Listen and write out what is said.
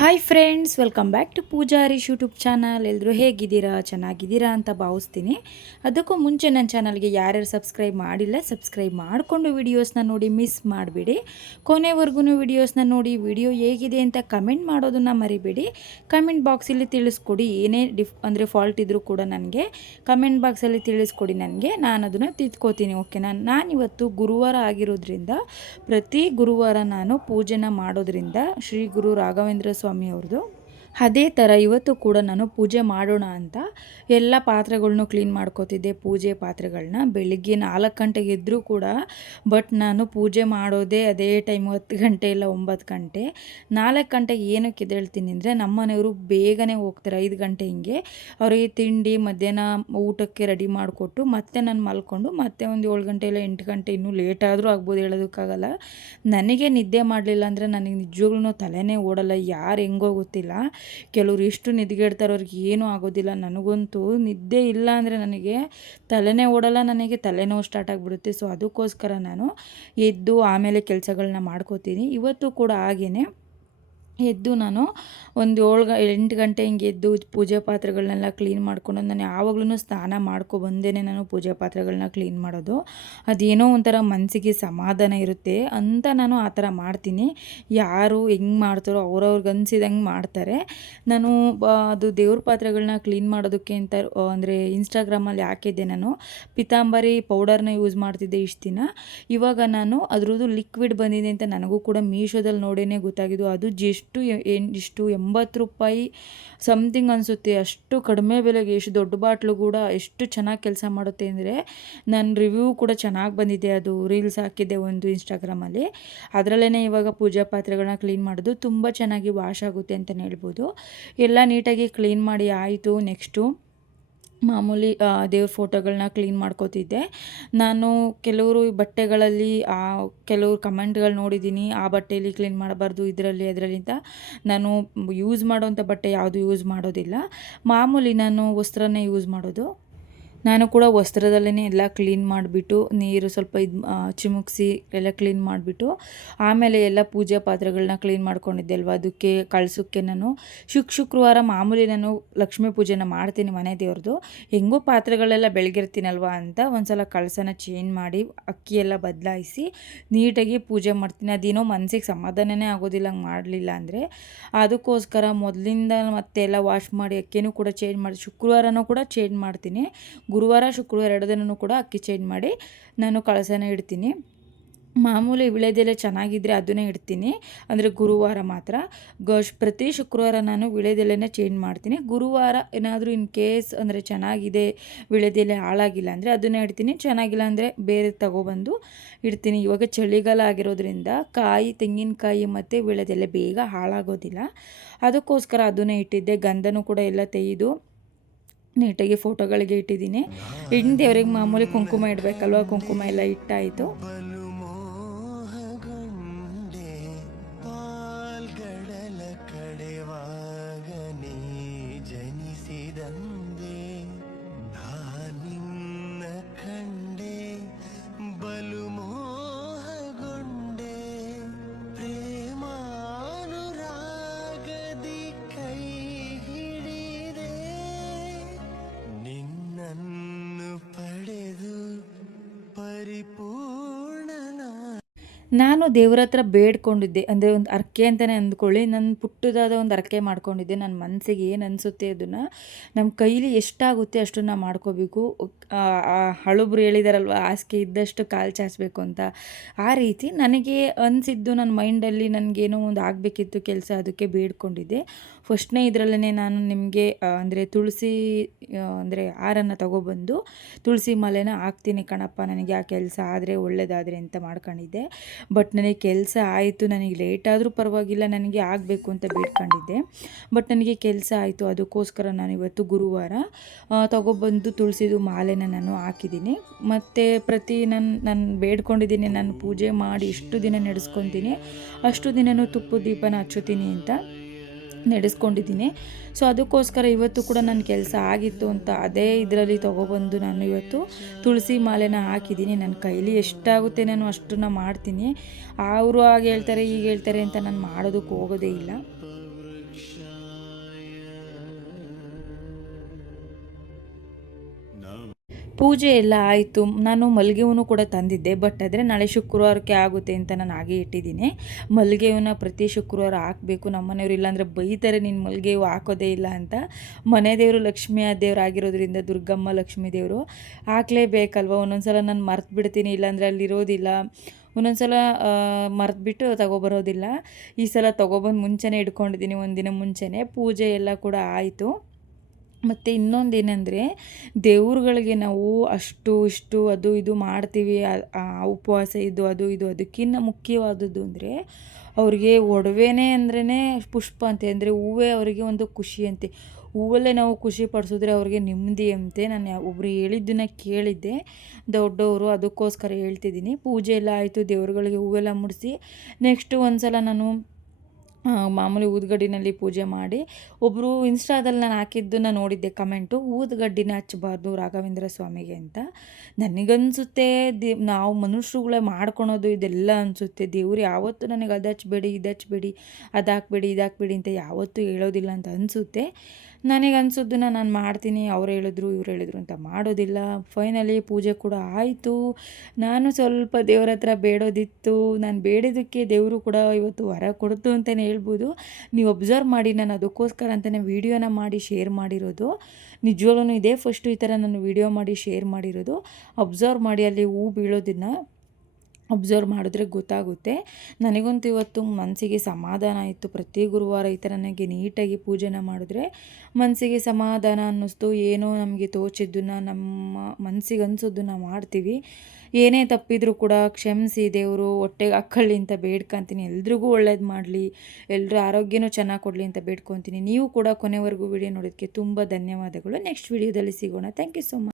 Hi friends, welcome back to Pujarish YouTube channel. ಎಲ್ಲರೂ ಹೇಗಿದ್ದೀರಾ? ಚೆನ್ನಾಗಿದ್ದೀರಾ ಅಂತ ಭಾವಿಸ್ತೀನಿ. ಅದಕ್ಕೂ ಮುಂಚೆ ನನ್ನ ಚಾನಲ್ಗೆ ಯಾರ್ಯಾರು ಸಬ್ಸ್ಕ್ರೈಬ್ ಮಾಡಿಲ್ಲ, ಸಬ್ಸ್ಕ್ರೈಬ್ ಮಾಡಿಕೊಂಡು ವಿಡಿಯೋಸ್ನ ನೋಡಿ, ಮಿಸ್ ಮಾಡಿಬಿಡಿ. ಕೊನೆವರೆಗೂ ವಿಡಿಯೋಸ್ನ ನೋಡಿ, ವಿಡಿಯೋ ಹೇಗಿದೆ ಅಂತ ಕಮೆಂಟ್ ಮಾಡೋದನ್ನು ಮರಿಬೇಡಿ. ಕಮೆಂಟ್ ಬಾಕ್ಸಲ್ಲಿ ತಿಳಿಸ್ಕೊಡಿ. ಏನೇ ಫಾಲ್ಟ್ ಇದ್ದರೂ ಕೂಡ ನನಗೆ ಕಮೆಂಟ್ ಬಾಕ್ಸಲ್ಲಿ ತಿಳಿಸ್ಕೊಡಿ. ನಾನು ಅದನ್ನು ತಿದ್ಕೋತೀನಿ. ಓಕೆನಾ? ನಾನಿವತ್ತು ಗುರುವಾರ ಆಗಿರೋದ್ರಿಂದ ಪ್ರತಿ ಗುರುವಾರ ನಾನು ಪೂಜೆನ ಮಾಡೋದ್ರಿಂದ ಶ್ರೀ ಗುರು ರಾಘವೇಂದ್ರ ಸ್ವಾಮಿ ಅವ್ರದ್ದು, ಅದೇ ಥರ ಇವತ್ತು ಕೂಡ ನಾನು ಪೂಜೆ ಮಾಡೋಣ ಅಂತ ಎಲ್ಲ ಪಾತ್ರೆಗಳ್ನೂ ಕ್ಲೀನ್ ಮಾಡ್ಕೋತಿದ್ದೆ. ಪೂಜೆ ಪಾತ್ರೆಗಳನ್ನ ಬೆಳಿಗ್ಗೆ 4 ಗಂಟೆಗೆ ಎದ್ದರೂ ಕೂಡ, ಬಟ್ ನಾನು ಪೂಜೆ ಮಾಡೋದೇ ಅದೇ ಟೈಮ್ 10 ಗಂಟೆ ಇಲ್ಲ 9 ಗಂಟೆ. 4 ಗಂಟೆಗೆ ಏನಕ್ಕೆ ಎದ್ದೇಳ್ತೀನಿ ಅಂದರೆ, ನಮ್ಮ ಮನೆಯವರು ಬೇಗನೆ ಹೋಗ್ತಾರೆ, 5 ಗಂಟೆ ಹಿಂಗೆ. ಅವರಿಗೆ ತಿಂಡಿ ಮಧ್ಯಾಹ್ನ ಊಟಕ್ಕೆ ರೆಡಿ ಮಾಡಿಕೊಟ್ಟು ಮತ್ತೆ ನಾನು ಮಲ್ಕೊಂಡು ಮತ್ತೆ ಒಂದು 7 ಗಂಟೆ ಇಲ್ಲ 8 ಗಂಟೆ, ಇನ್ನೂ ಲೇಟ್ ಆದರೂ ಆಗ್ಬೋದು, ಹೇಳೋದಕ್ಕಾಗಲ್ಲ. ನನಗೆ ನಿದ್ದೆ ಮಾಡಲಿಲ್ಲ ಅಂದರೆ ನನಗೆ ನಿಜವಾಗ್ಲೂ ತಲೆನೇ ಓಡಲ್ಲ. ಯಾರು ಹೆಂಗೋ ಗೊತ್ತಿಲ್ಲ, ಕೆಲವ್ರು ಎಷ್ಟು ನಿದ್ಗೆಡ್ತಾರೋ ಅವ್ರಿಗೆ ಏನೂ ಆಗೋದಿಲ್ಲ. ನನಗಂತೂ ನಿದ್ದೆ ಇಲ್ಲ ಅಂದರೆ ನನಗೆ ತಲೆನೇ ಓಡಲ್ಲ, ನನಗೆ ತಲೆನೋವು ಸ್ಟಾರ್ಟ್ ಆಗಿಬಿಡುತ್ತೆ. ಸೊ ಅದಕ್ಕೋಸ್ಕರ ನಾನು ಎದ್ದು ಆಮೇಲೆ ಕೆಲಸಗಳನ್ನ ಮಾಡ್ಕೋತೀನಿ. ಇವತ್ತು ಕೂಡ ಹಾಗೇ ಎದ್ದು ನಾನು ಒಂದು 8 ಗಂಟೆ ಹಿಂಗೆ ಎದ್ದು ಪೂಜೆ ಪಾತ್ರೆಗಳನ್ನೆಲ್ಲ ಕ್ಲೀನ್ ಮಾಡ್ಕೊಂಡು, ನಾನು ಯಾವಾಗ್ಲೂ ಸ್ನಾನ ಬಂದೇನೆ ನಾನು ಪೂಜೆ ಪಾತ್ರೆಗಳನ್ನ ಕ್ಲೀನ್ ಮಾಡೋದು. ಅದೇನೋ ಒಂಥರ ಮನಸ್ಸಿಗೆ ಸಮಾಧಾನ ಇರುತ್ತೆ ಅಂತ ನಾನು ಆ ಥರ ಮಾಡ್ತೀನಿ. ಯಾರು ಹೆಂಗೆ ಮಾಡ್ತಾರೋ ಅವ್ರವ್ರಿಗೆ ಅನಿಸಿದಂಗೆ ಮಾಡ್ತಾರೆ. ನಾನು ಅದು ದೇವ್ರ ಪಾತ್ರೆಗಳನ್ನ ಕ್ಲೀನ್ ಮಾಡೋದಕ್ಕೆ ಅಂತ ಅಂದರೆ ಇನ್ಸ್ಟಾಗ್ರಾಮಲ್ಲಿ ಹಾಕಿದ್ದೆ. ನಾನು ಪಿತಾಂಬರಿ ಪೌಡರ್ನ ಯೂಸ್ ಮಾಡ್ತಿದ್ದೆ ಇಷ್ಟು ದಿನ. ಇವಾಗ ನಾನು ಅದ್ರದ್ದು ಲಿಕ್ವಿಡ್ ಬಂದಿದೆ ಅಂತ ನನಗೂ ಕೂಡ ಮೀಶೋದಲ್ಲಿ ನೋಡೇ ಗೊತ್ತಾಗಿದ್ದು. ಅದು ಇಷ್ಟು 80 ರೂಪಾಯಿ ಸಮಥಿಂಗ್ ಅನಿಸುತ್ತೆ. ಅಷ್ಟು ಕಡಿಮೆ ಬೆಲೆಗೆ ಎಷ್ಟು ದೊಡ್ಡ ಬಾಟ್ಲು ಕೂಡ ಎಷ್ಟು ಚೆನ್ನಾಗಿ ಕೆಲಸ ಮಾಡುತ್ತೆ ಅಂದರೆ, ನನ್ನ ರಿವ್ಯೂ ಕೂಡ ಚೆನ್ನಾಗಿ ಬಂದಿದೆ. ಅದು ರೀಲ್ಸ್ ಹಾಕಿದ್ದೆ ಒಂದು ಇನ್ಸ್ಟಾಗ್ರಾಮಲ್ಲಿ. ಅದರಲ್ಲೇ ಇವಾಗ ಪೂಜಾ ಪಾತ್ರೆಗಳನ್ನ ಕ್ಲೀನ್ ಮಾಡೋದು ತುಂಬ ಚೆನ್ನಾಗಿ ವಾಶ್ ಆಗುತ್ತೆ ಅಂತಲೇ ಹೇಳ್ಬೋದು. ಎಲ್ಲ ನೀಟಾಗಿ ಕ್ಲೀನ್ ಮಾಡಿ ಆಯಿತು. ನೆಕ್ಸ್ಟು ಮಾಮೂಲಿ ದೇವ್ರ ಫೋಟೋಗಳನ್ನ ಕ್ಲೀನ್ ಮಾಡ್ಕೋತಿದ್ದೆ. ನಾನು ಕೆಲವರು ಬಟ್ಟೆಗಳಲ್ಲಿ ಕೆಲವರು ಕಮೆಂಟ್ಗಳು ನೋಡಿದ್ದೀನಿ, ಆ ಬಟ್ಟೆಯಲ್ಲಿ ಕ್ಲೀನ್ ಮಾಡಬಾರ್ದು, ಇದರಲ್ಲಿ ಅದರಲ್ಲಿ ಅಂತ. ನಾನು ಯೂಸ್ ಮಾಡೋವಂಥ ಬಟ್ಟೆ ಯಾವುದು ಯೂಸ್ ಮಾಡೋದಿಲ್ಲ. ಮಾಮೂಲಿ ನಾನು ವಸ್ತ್ರನೇ ಯೂಸ್ ಮಾಡೋದು. ನಾನು ಕೂಡ ವಸ್ತ್ರದಲ್ಲೇ ಎಲ್ಲ ಕ್ಲೀನ್ ಮಾಡಿಬಿಟ್ಟು, ನೀರು ಸ್ವಲ್ಪ ಚಿಮುಕ್ಸಿ ಎಲ್ಲ ಕ್ಲೀನ್ ಮಾಡಿಬಿಟ್ಟು, ಆಮೇಲೆ ಎಲ್ಲ ಪೂಜಾ ಪಾತ್ರೆಗಳನ್ನ ಕ್ಲೀನ್ ಮಾಡ್ಕೊಂಡಿದ್ದೆ ಅಲ್ವ, ಅದಕ್ಕೆ ಕಳ್ಸೋಕ್ಕೆ ನಾನು ಶುಕ್ರವಾರ ಮಾಮೂಲಿ ನಾನು ಲಕ್ಷ್ಮೀ ಪೂಜೆನ ಮಾಡ್ತೀನಿ ಮನೆ ದೇವ್ರದ್ದು. ಹೆಂಗೋ ಪಾತ್ರೆಗಳೆಲ್ಲ ಬೆಳಗಿರ್ತೀನಲ್ವ ಅಂತ ಒಂದು ಸಲ ಕಳಸನ ಚೇಂಜ್ ಮಾಡಿ ಅಕ್ಕಿ ಎಲ್ಲ ಬದಲಾಯಿಸಿ ನೀಟಾಗಿ ಪೂಜೆ ಮಾಡ್ತೀನಿ. ಅದೇನೋ ಮನಸ್ಸಿಗೆ ಸಮಾಧಾನನೇ ಆಗೋದಿಲ್ಲ ಹಂಗೆ ಮಾಡಲಿಲ್ಲ ಅಂದರೆ. ಅದಕ್ಕೋಸ್ಕರ ಮೊದಲಿಂದ ಮತ್ತೆ ಎಲ್ಲ ವಾಶ್ ಮಾಡಿ ಅಕ್ಕಿನೂ ಕೂಡ ಚೇಂಜ್ ಮಾಡಿ, ಶುಕ್ರವಾರನೂ ಕೂಡ ಚೇಂಜ್ ಮಾಡ್ತೀನಿ. ಗುರುವಾರ ಶುಕ್ರವಾರ 2 ದಿನವೂ ಕೂಡ ಅಕ್ಕಿ ಚೇಂಜ್ ಮಾಡಿ ನಾನು ಕಳಸನ ಇಡ್ತೀನಿ. ಮಾಮೂಲಿ ವಿಳೆದೆಲೆ ಚೆನ್ನಾಗಿದ್ದರೆ ಅದನ್ನೇ ಇಡ್ತೀನಿ, ಅಂದರೆ ಗುರುವಾರ ಮಾತ್ರ. ಪ್ರತಿ ಶುಕ್ರವಾರ ನಾನು ವಿಳೆದೆಲೆನ ಚೇಂಜ್ ಮಾಡ್ತೀನಿ. ಗುರುವಾರ ಏನಾದರೂ ಇನ್ ಕೇಸ್ ಅಂದರೆ ಚೆನ್ನಾಗಿದೆ, ವಿಳೆದೆಲೆ ಹಾಳಾಗಿಲ್ಲ ಅಂದರೆ ಅದನ್ನೇ ಇಡ್ತೀನಿ. ಚೆನ್ನಾಗಿಲ್ಲ ಅಂದರೆ ಬೇರೆ ತಗೊಬಂದು ಇಡ್ತೀನಿ. ಇವಾಗ ಚಳಿಗಾಲ ಆಗಿರೋದ್ರಿಂದ ತೆಂಗಿನಕಾಯಿ ಮತ್ತು ವಿಳೆದೆಲೆ ಬೇಗ ಹಾಳಾಗೋದಿಲ್ಲ, ಅದಕ್ಕೋಸ್ಕರ ಅದನ್ನೇ ಇಟ್ಟಿದ್ದೆ. ಗಂಧನೂ ಕೂಡ ಎಲ್ಲ ತೆಗೆದು ನೀಟಾಗಿ ಫೋಟೋಗಳಿಗೆ ಇಟ್ಟಿದ್ದೀನಿ. ಇನ್ನು ದೇವ್ರಿಗೆ ಮಾಮೂಲಿ ಕುಂಕುಮ ಇಡಬೇಕಲ್ವ, ಕುಂಕುಮ ಎಲ್ಲ ಇಟ್ಟಾಯಿತು. ನಾನು ದೇವ್ರ ಹತ್ರ ಬೇಡ್ಕೊಂಡಿದ್ದೆ, ಅಂದರೆ ಒಂದು ಅರ್ಕೆ ಅಂತಲೇ ಅಂದ್ಕೊಳ್ಳಿ. ನನ್ನ ಪುಟ್ಟದಾದ ಒಂದು ಅರ್ಕೆ ಮಾಡ್ಕೊಂಡಿದ್ದೆ. ನನ್ನ ಮನಸ್ಸಿಗೆ ಏನು ಅನಿಸುತ್ತೆ ಅದನ್ನು ನಮ್ಮ ಕೈಲಿ ಎಷ್ಟಾಗುತ್ತೆ ಅಷ್ಟನ್ನು ಮಾಡ್ಕೋಬೇಕು. ಹಳುಬ್ರು ಹೇಳಿದಾರಲ್ವ, ಹಾಸಿಗೆ ಇದ್ದಷ್ಟು ಕಾಲು ಚಾಚಬೇಕು ಅಂತ. ಆ ರೀತಿ ನನಗೆ ಅನಿಸಿದ್ದು, ನನ್ನ ಮೈಂಡಲ್ಲಿ ನನಗೇನೋ ಒಂದು ಆಗಬೇಕಿತ್ತು ಕೆಲಸ, ಅದಕ್ಕೆ ಬೇಡ್ಕೊಂಡಿದ್ದೆ. ಫಸ್ಟ್ನೇ ಇದರಲ್ಲೇ ನಾನು ನಿಮಗೆ ಅಂದರೆ ತುಳಸಿ ಅಂದರೆ ಹಾರನ್ನು ತಗೊಬಂದು ತುಳಸಿ ಮಾಲೆನ ಹಾಕ್ತೀನಿ ಕಣಪ್ಪ, ನನಗೆ ಆ ಕೆಲಸ ಆದರೆ ಒಳ್ಳೆಯದಾದರೆ ಅಂತ ಮಾಡ್ಕೊಂಡಿದ್ದೆ. ಬಟ್ ನನಗೆ ಕೆಲಸ ಆಯಿತು, ನನಗೆ ಲೇಟ್ ಆದರೂ ಪರವಾಗಿಲ್ಲ, ನನಗೆ ಆಗಬೇಕು ಅಂತ ಬೇಡ್ಕೊಂಡಿದ್ದೆ. ಬಟ್ ನನಗೆ ಕೆಲಸ ಆಯಿತು. ಅದಕ್ಕೋಸ್ಕರ ನಾನು ಇವತ್ತು ಗುರುವಾರ ತಗೊಬಂದು ತುಳಸಿದು ಮಾಲೆನ ನಾನು ಹಾಕಿದ್ದೀನಿ. ಮತ್ತು ನಾನು ಬೇಡ್ಕೊಂಡಿದ್ದೀನಿ, ನಾನು ಪೂಜೆ ಮಾಡಿ ಇಷ್ಟು ದಿನ ನಡೆಸ್ಕೊತೀನಿ, ಅಷ್ಟು ದಿನವೂ ತುಪ್ಪದ ದೀಪನ ಹಚ್ಚುತ್ತೀನಿ ಅಂತ ನಡೆಸ್ಕೊಂಡಿದ್ದೀನಿ. ಸೊ ಅದಕ್ಕೋಸ್ಕರ ಇವತ್ತು ಕೂಡ ನನ್ನ ಕೆಲಸ ಆಗಿತ್ತು ಅಂತ ಅದೇ ಇದರಲ್ಲಿ ತೊಗೊಬಂದು ನಾನು ಇವತ್ತು ತುಳಸಿ ಮಾಲೆನ ಹಾಕಿದ್ದೀನಿ. ನನ್ನ ಕೈಲಿ ಎಷ್ಟಾಗುತ್ತೆ ನಾನು ಅಷ್ಟನ್ನು ಮಾಡ್ತೀನಿ. ಅವರು ಹಾಗೆ ಹೇಳ್ತಾರೆ ಹೀಗೆ ಹೇಳ್ತಾರೆ ಅಂತ ನಾನು ಮಾಡೋದಕ್ಕೆ ಹೋಗೋದೇ ಇಲ್ಲ. ಪೂಜೆ ಎಲ್ಲ ಆಯಿತು. ನಾನು ಮಲ್ಲಿಗೆ ಹೂವು ಕೂಡ ತಂದಿದ್ದೆ, ಬಟ್ ಆದರೆ ನಾಳೆ ಶುಕ್ರವಾರಕ್ಕೆ ಆಗುತ್ತೆ ಅಂತ ನಾನು ಹಾಗೆ ಇಟ್ಟಿದ್ದೀನಿ. ಮಲ್ಲಿಗೆ ಹೂವನ್ನ ಪ್ರತಿ ಶುಕ್ರವಾರ ಹಾಕಬೇಕು. ನಮ್ಮನೆಯವರು ಇಲ್ಲಾಂದರೆ ಬೈತಾರೆ, ನೀನು ಮಲ್ಲಿಗೆ ಹೂವು ಹಾಕೋದೇ ಇಲ್ಲ ಅಂತ. ಮನೆ ದೇವರು ಲಕ್ಷ್ಮಿಯ ದೇವರು ಆಗಿರೋದ್ರಿಂದ, ದುರ್ಗಮ್ಮ ಲಕ್ಷ್ಮೀ ದೇವರು ಹಾಕಲೇಬೇಕಲ್ವ. ಒಂದೊಂದು ಸಲ ನಾನು ಮರ್ತು ಬಿಡ್ತೀನಿ, ಇಲ್ಲಾಂದರೆ ಅಲ್ಲಿರೋದಿಲ್ಲ. ಒಂದೊಂದು ಸಲ ಮರೆತುಬಿಟ್ಟು ತೊಗೊಬರೋದಿಲ್ಲ. ಈ ಸಲ ತೊಗೊಬಂದು ಮುಂಚೆನೇ ಇಟ್ಕೊಂಡಿದ್ದೀನಿ, ಒಂದಿನ ಮುಂಚೆನೇ. ಪೂಜೆ ಎಲ್ಲ ಕೂಡ ಆಯಿತು. ಮತ್ತು ಇನ್ನೊಂದೇನೆಂದರೆ, ದೇವ್ರುಗಳಿಗೆ ನಾವು ಅಷ್ಟು ಇಷ್ಟು ಅದು ಇದು ಮಾಡ್ತೀವಿ, ಉಪವಾಸ ಇದು ಅದು ಇದು. ಅದಕ್ಕಿಂತ ಮುಖ್ಯವಾದದ್ದು ಅಂದರೆ ಅವ್ರಿಗೆ ಒಡವೆನೇ ಅಂದ್ರೇ ಪುಷ್ಪ ಅಂತೆ, ಅಂದರೆ ಹೂವೇ ಅವರಿಗೆ ಒಂದು ಖುಷಿ ಅಂತೆ. ಹೂವಲ್ಲೇ ನಾವು ಖುಷಿ ಪಡಿಸಿದ್ರೆ ಅವ್ರಿಗೆ ನೆಮ್ಮದಿ ಅಂತೆ. ನಾನು ಒಬ್ಬರು ಹೇಳಿದ್ದನ್ನು ಕೇಳಿದ್ದೆ, ದೊಡ್ಡವರು, ಅದಕ್ಕೋಸ್ಕರ ಹೇಳ್ತಿದ್ದೀನಿ. ಪೂಜೆ ಎಲ್ಲ ಆಯಿತು, ದೇವ್ರುಗಳಿಗೆ ಹೂವೆಲ್ಲ ಮುಡಿಸಿ ನೆಕ್ಸ್ಟು ಒಂದು ಸಲ ನಾನು ಮಾಮೂಲಿ ಊದುಗಡ್ಡಿನಲ್ಲಿ ಪೂಜೆ ಮಾಡಿ, ಒಬ್ಬರು ಇನ್ಸ್ಟಾದಲ್ಲಿ ನಾನು ಹಾಕಿದ್ದನ್ನು ನೋಡಿದ್ದೆ ಕಮೆಂಟು, ಊದುಗಡ್ಡಿನ ಹಚ್ಚಬಾರ್ದು ರಾಘವೇಂದ್ರ ಸ್ವಾಮಿಗೆ ಅಂತ. ನನಗನ್ಸುತ್ತೆ ನಾವು ಮನುಷ್ಯರುಗಳೇ ಮಾಡ್ಕೊಳೋದು ಇದೆಲ್ಲ ಅನಿಸುತ್ತೆ. ದೇವ್ರು ಯಾವತ್ತೂ ನನಗೆ ಅದು ಹಚ್ಬೇಡಿ, ಇದು ಹಚ್ಬೇಡಿ, ಅದು ಹಾಕ್ಬೇಡಿ, ಇದು ಹಾಕ್ಬೇಡಿ ಅಂತ ಯಾವತ್ತೂ ಹೇಳೋದಿಲ್ಲ ಅಂತ ಅನಿಸುತ್ತೆ. ನನಗೆ ಅನಿಸೋದನ್ನು ನಾನು ಮಾಡ್ತೀನಿ. ಅವ್ರು ಹೇಳಿದ್ರು, ಇವ್ರು ಹೇಳಿದ್ರು ಅಂತ ಮಾಡೋದಿಲ್ಲ. ಫೈನಲಿ ಪೂಜೆ ಕೂಡ ಆಯಿತು. ನಾನು ಸ್ವಲ್ಪ ದೇವ್ರ ಹತ್ರ ಬೇಡೋದಿತ್ತು. ನಾನು ಬೇಡಿದ್ದಕ್ಕೆ ದೇವರು ಕೂಡ ಇವತ್ತು ವರ ಕೊಡ್ತು ಅಂತಲೇ ಹೇಳ್ಬೋದು. ನೀವು ಅಬ್ಸರ್ವ್ ಮಾಡಿ, ನಾನು ಅದಕ್ಕೋಸ್ಕರ ಅಂತಲೇ ವೀಡಿಯೋನ ಮಾಡಿ ಶೇರ್ ಮಾಡಿರೋದು. ನಿಜವಾಗ್ಲೂ ಇದೇ ಫಸ್ಟು ಈ ಥರ ನಾನು ವೀಡಿಯೋ ಮಾಡಿ ಶೇರ್ ಮಾಡಿರೋದು. ಅಬ್ಸರ್ವ್ ಮಾಡಿ, ಅಲ್ಲಿ ಹೂ ಬೀಳೋದನ್ನು ಅಬ್ಸರ್ವ್ ಮಾಡಿದ್ರೆ ಗೊತ್ತಾಗುತ್ತೆ. ನನಗಂತೂ ಇವತ್ತು ಮನಸ್ಸಿಗೆ ಸಮಾಧಾನ ಇತ್ತು. ಪ್ರತಿ ಗುರುವಾರ ಈ ಥರ ನನಗೆ ನೀಟಾಗಿ ಪೂಜೆನ ಮಾಡಿದ್ರೆ ಮನಸ್ಸಿಗೆ ಸಮಾಧಾನ ಅನ್ನಿಸ್ತು. ಏನೋ ನಮಗೆ ತೋಚಿದ್ದನ್ನು, ನಮ್ಮ ಮನಸ್ಸಿಗೆ ಅನಿಸೋದನ್ನು ಮಾಡ್ತೀವಿ. ಏನೇ ತಪ್ಪಿದರೂ ಕೂಡ ಕ್ಷಮಿಸಿ, ದೇವರು ಹೊಟ್ಟೆಗೆ ಹಾಕ್ಕೊಳ್ಳಿ ಅಂತ ಬೇಡ್ಕೊತೀನಿ. ಎಲ್ರಿಗೂ ಒಳ್ಳೇದು ಮಾಡಲಿ, ಎಲ್ಲರ ಆರೋಗ್ಯನೂ ಚೆನ್ನಾಗಿ ಕೊಡಲಿ ಅಂತ ಬೇಡ್ಕೊತೀನಿ. ನೀವು ಕೂಡ ಕೊನೆವರೆಗೂ ವಿಡಿಯೋ ನೋಡೋದಕ್ಕೆ ತುಂಬ ಧನ್ಯವಾದಗಳು. ನೆಕ್ಸ್ಟ್ ವಿಡಿಯೋದಲ್ಲಿ ಸಿಗೋಣ. Thank you so much.